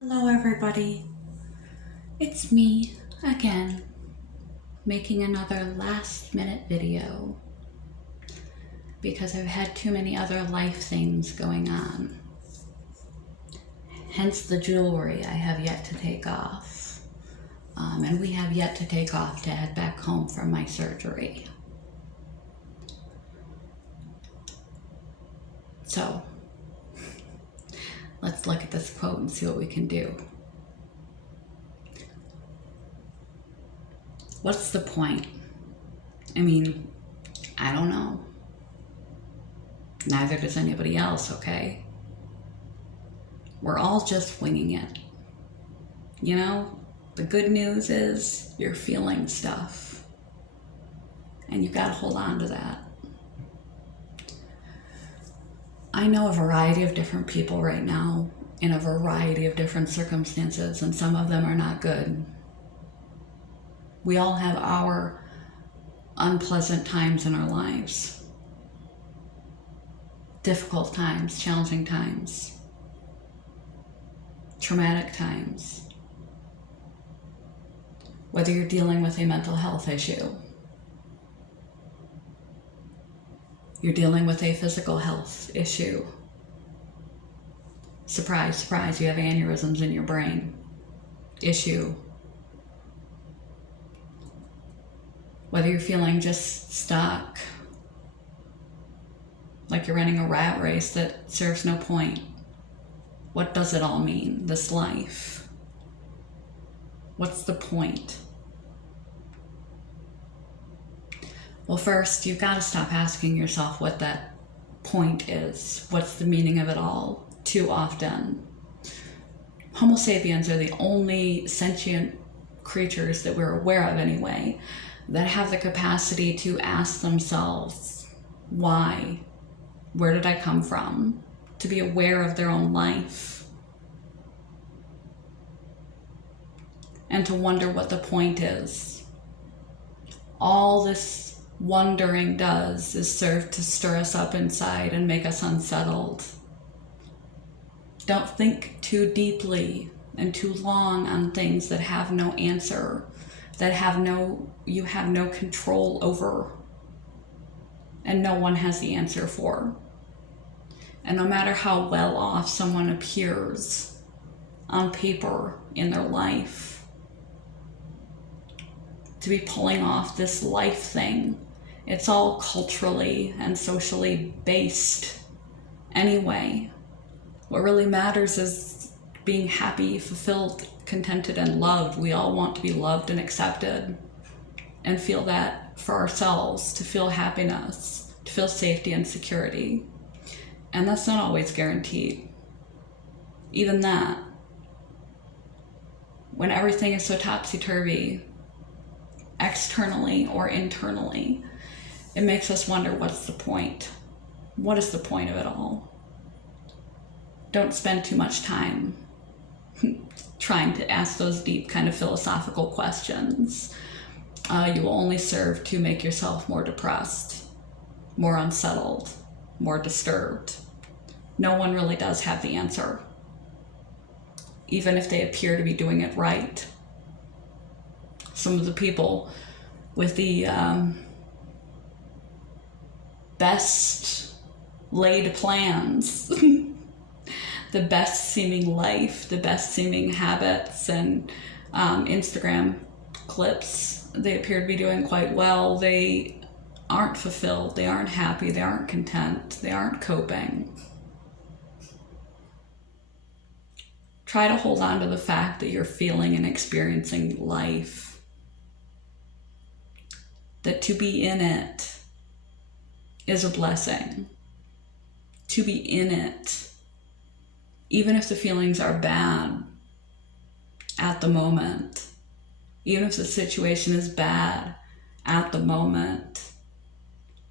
Hello, everybody. It's me again, making another last minute video because I've had too many other life things going on. Hence the jewelry I have yet to take off. And we have yet to take off to head back home from my surgery. So, let's look at this quote and see what we can do. What's the point? I mean, I don't know. Neither does anybody else, okay? We're all just winging it. You know, the good news is you're feeling stuff. And you gotta hold on to that. I know a variety of different people right now in a variety of different circumstances, and some of them are not good. We all have our unpleasant times in our lives. Difficult times, challenging times, traumatic times. Whether you're dealing with a mental health issue, you're dealing with a physical health issue. Surprise, surprise, you have aneurysms in your brain. Issue. Whether you're feeling just stuck, like you're running a rat race that serves no point. What does it all mean, this life? What's the point? Well, first, you've got to stop asking yourself what that point is. What's the meaning of it all? Too often. Homo sapiens are the only sentient creatures that we're aware of anyway that have the capacity to ask themselves, why? Where did I come from? To be aware of their own life. And to wonder what the point is. All this wondering does is serve to stir us up inside and make us unsettled. Don't think too deeply and too long on things that have no answer, that you have no control over, and no one has the answer for. And no matter how well off someone appears on paper in their life, to be pulling off this life thing, it's all culturally and socially based anyway. What really matters is being happy, fulfilled, contented, and loved. We all want to be loved and accepted and feel that for ourselves, to feel happiness, to feel safety and security. And that's not always guaranteed. Even that, when everything is so topsy-turvy, externally or internally, it makes us wonder, what's the point? What is the point of it all? Don't spend too much time trying to ask those deep kind of philosophical questions. You will only serve to make yourself more depressed, more unsettled, more disturbed. No one really does have the answer, even if they appear to be doing it right. Some of the people with the best laid plans, the best seeming life, the best seeming habits and Instagram clips, they appear to be doing quite well. They aren't fulfilled, they aren't happy, they aren't content, they aren't coping. Try to hold on to the fact that you're feeling and experiencing life. That to be in it is a blessing. To be in it, even if the feelings are bad at the moment, even if the situation is bad at the moment,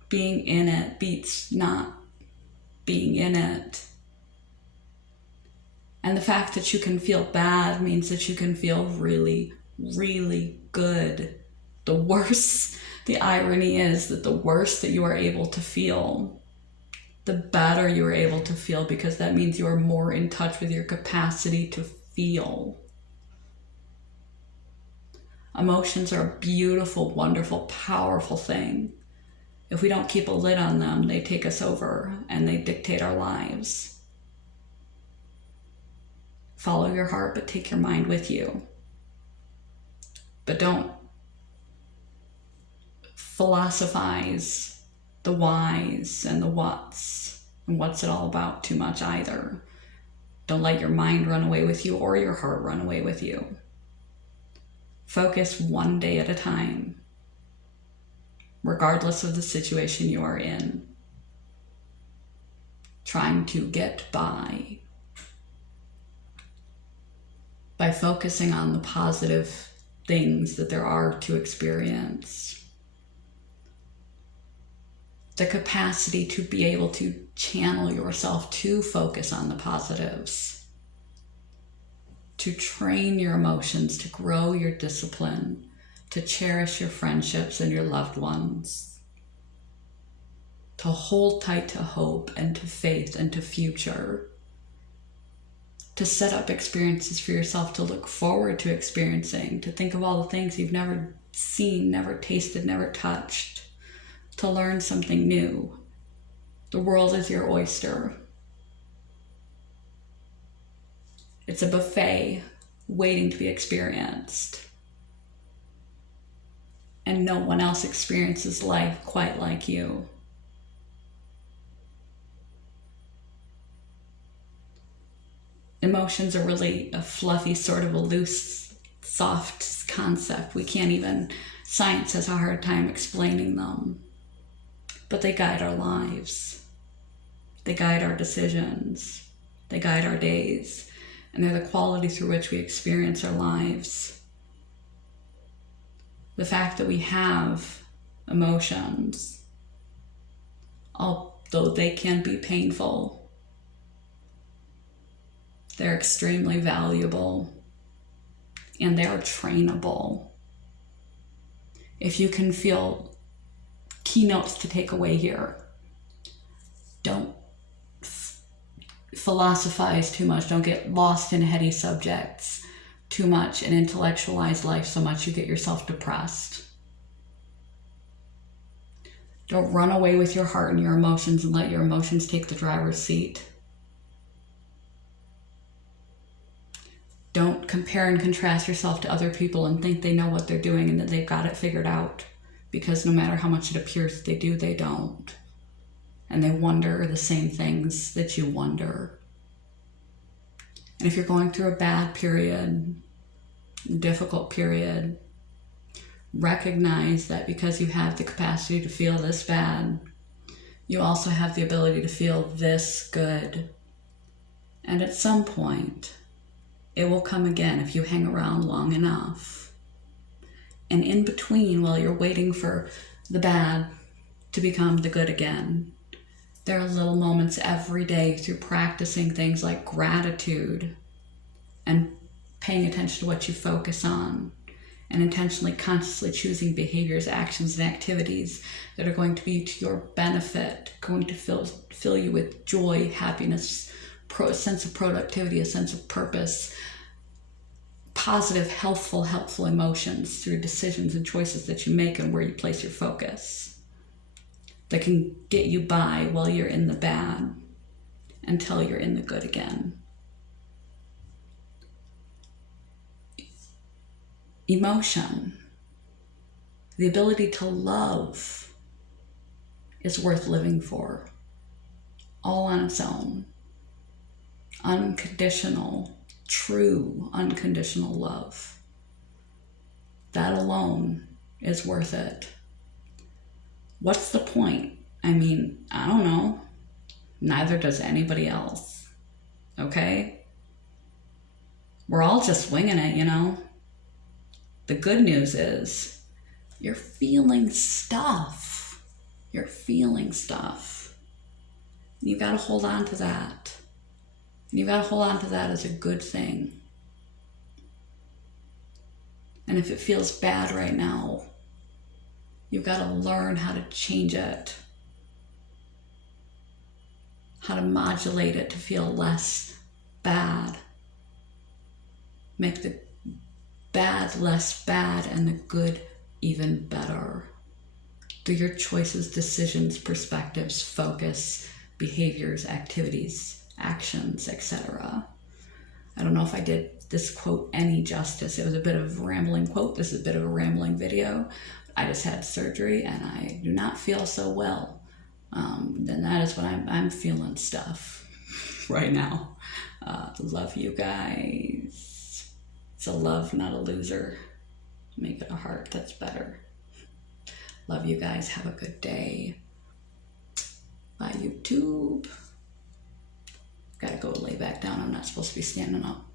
being in it beats not being in it. And the fact that you can feel bad means that you can feel really, really good. The irony is that the worse that you are able to feel, the better you are able to feel, because that means you are more in touch with your capacity to feel. Emotions are a beautiful, wonderful, powerful thing. If we don't keep a lid on them, they take us over and they dictate our lives. Follow your heart, but take your mind with you. But don't philosophize the whys and the whats and what's it all about too much either. Don't let your mind run away with you or your heart run away with you. Focus one day at a time, regardless of the situation you are in. Trying to get by focusing on the positive things that there are to experience. The capacity to be able to channel yourself to focus on the positives, to train your emotions, to grow your discipline, to cherish your friendships and your loved ones, to hold tight to hope and to faith and to future, to set up experiences for yourself to look forward to experiencing, to think of all the things you've never seen, never tasted, never touched, to learn something new. The world is your oyster. It's a buffet waiting to be experienced. And no one else experiences life quite like you. Emotions are really a fluffy, sort of a loose, soft concept. Science has a hard time explaining them. But they guide our lives. They guide our decisions. They guide our days. And they're the quality through which we experience our lives. The fact that we have emotions, although they can be painful, they're extremely valuable and they're trainable. If you can feel keynotes to take away here, don't philosophize too much. Don't get lost in heady subjects too much and intellectualize life so much you get yourself depressed. Don't run away with your heart and your emotions and let your emotions take the driver's seat. Don't compare and contrast yourself to other people and think they know what they're doing and that they've got it figured out, because no matter how much it appears they do, they don't. And they wonder the same things that you wonder. And if you're going through a bad period, a difficult period, recognize that because you have the capacity to feel this bad, you also have the ability to feel this good. And at some point, it will come again if you hang around long enough. And in between, while you're waiting for the bad to become the good again, there are little moments every day through practicing things like gratitude and paying attention to what you focus on and intentionally, consciously choosing behaviors, actions, and activities that are going to be to your benefit, going to fill you with joy, happiness, a sense of productivity, a sense of purpose, positive, helpful emotions through decisions and choices that you make and where you place your focus that can get you by while you're in the bad until you're in the good again. Emotion, the ability to love, is worth living for, all on its own. Unconditional, true, unconditional love. That alone is worth it. What's the point? I don't know. Neither does anybody else. Okay? We're all just winging it, The good news is you're feeling stuff. You're feeling stuff. And you've got to hold on to that. And you've got to hold on to that as a good thing. And if it feels bad right now, you've got to learn how to change it, how to modulate it to feel less bad. Make the bad less bad and the good even better. Through your choices, decisions, perspectives, focus, behaviors, activities, actions, etc. I don't know if I did this quote any justice. It was a bit of a rambling quote. This is a bit of a rambling video. I just had surgery and I do not feel so well. Then that is what I'm feeling stuff right now. Love you guys. It's a love, not a loser. Make it a heart. That's better. Love you guys. Have a good day. Bye, YouTube. Gotta go lay back down. I'm not supposed to be standing up.